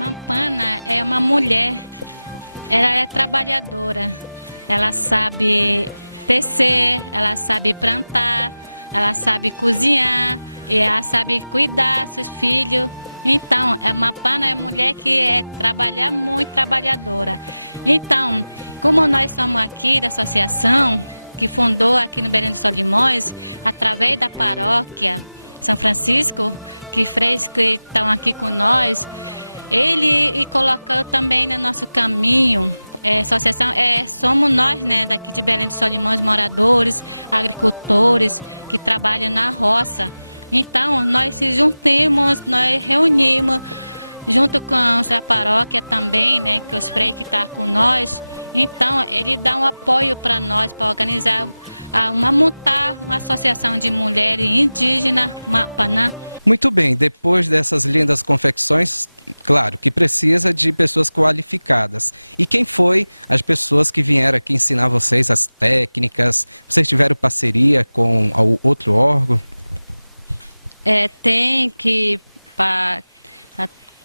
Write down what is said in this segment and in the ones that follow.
Mampana é uma mulher, ela é trabalhadora, ela sabe tecer, ela sabe plantar, ela sabe cozinhar e ela sabe cuidar dos seus filhos. Então, a Mampana é uma mulher que trabalha muito, trabalhadora. Então, como nós somos aqui da associação, que fundou aqui no Belém do Solimões, através da paróquia São Francisco, que estão aqui com nós, ele colocou também no nosso caminho. Associação somos nós, né, daqui de Belém do Solimões, moradores, agricultores que trabalham na roça. Então, nós se juntamos, nós reunimos, junto com a paróquia também, né, que os freios que estão com nós. Então, ele dá um apoio para nós, para organizar, montar uma associação de mulheres indígenas, Mampana. Muito bem, depois dessas lindas confecções, claro que precisa de pessoas qualificadas. E quem foi as pessoas que vieram aqui ensinar vocês as técnicas? Vocês tiveram parceria com outro órgão? Tem que para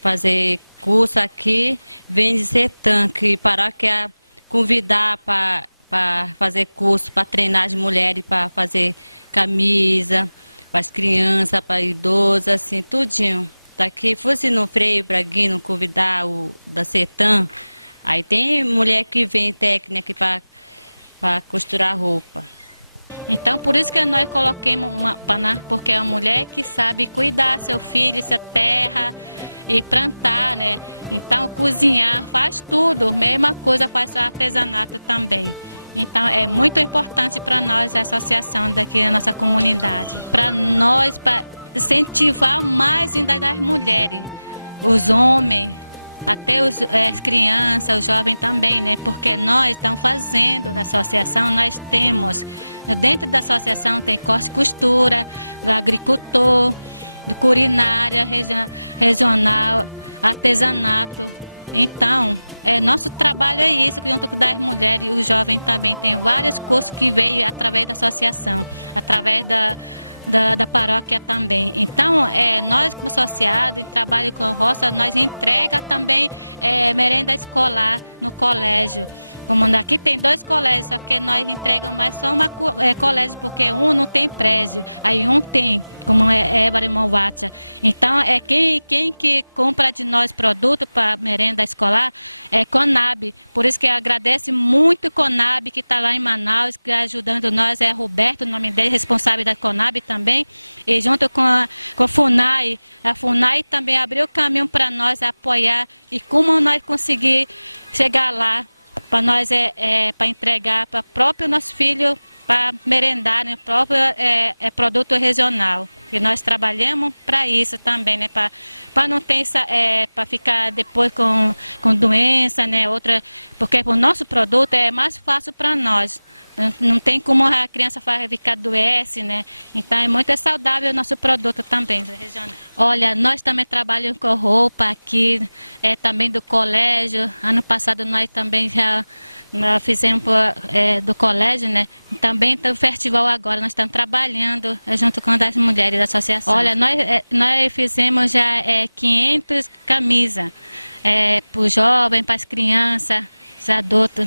fazer curso aqui, vem de Sertã, que paróquia convidar para fazer curso, para treinar as mulheres, para fazer camisa, para as crianças, para idosos, assim, tudinho. Daqui, fosse no Freio Braguino convidar o da Sertã, aí tem mulher que vem técnica para costurar roupa. Então, por isso que nós coloquemos Mampana, porque é uma mulher que sabe cuidar seu filho, sua terra e plantar, né? Então, cozinhar, faz tudo, mesma coisa, faz artesanato também. Então, é muito importante para nós a associação daqui na nossa comunidade. Para nós, para incentivar mais ainda das mulheres, os homens, até as crianças, os jovens também, né? Porque nós estamos fazendo na associação, nós temos, dentro da associação tem corte e costura, do agricultor, do culinária regional, artesanato. Então, nosso trabalho é isso, junto com das mulheres e os jovens também. Tem vários cursos que veio através da associação, através da paróquia também. Então, nós como associados, em trabalho com a roça, nós entrega também merenda escolar no colégio. Como aqui tem 2 colégios, só que nós entregamos mais só uma colégio, porque um não tem prédio, aí um tem, como é Evaremovatia. Então, quem que compra de nós produto para merenda escolar é Conab. Por isso que eu agradeço muito Conab, que está lá em Manaus, que ajudando nós, é Roberto, o nome dele, responsável da Conab também, e junto com a FUNAI. A FUNAI também abriu o caminho para nós apoiar, e como nós conseguir chegar lá, para nós para entregar para o próprio nosso filho, para merendar, né, próprio produto regional. E nós trabalhamos para isso também, né, para não ter para ficar depois com doença, né, outra, porque o nosso produto é mais fácil para nós. Não tem como a criança ficar doente, né? Então é muito saudável o nosso produto também regional. Olha, nós também trabalhamos com roupa aqui, também do colégio. Ano passado nós também já fizemos do colégio, né? Também do festival agora, nós estamos trabalhando junto com as mulheres da associação. Olha, nós fizemos já 500 camisas para os jovens, para as crianças, os adultos.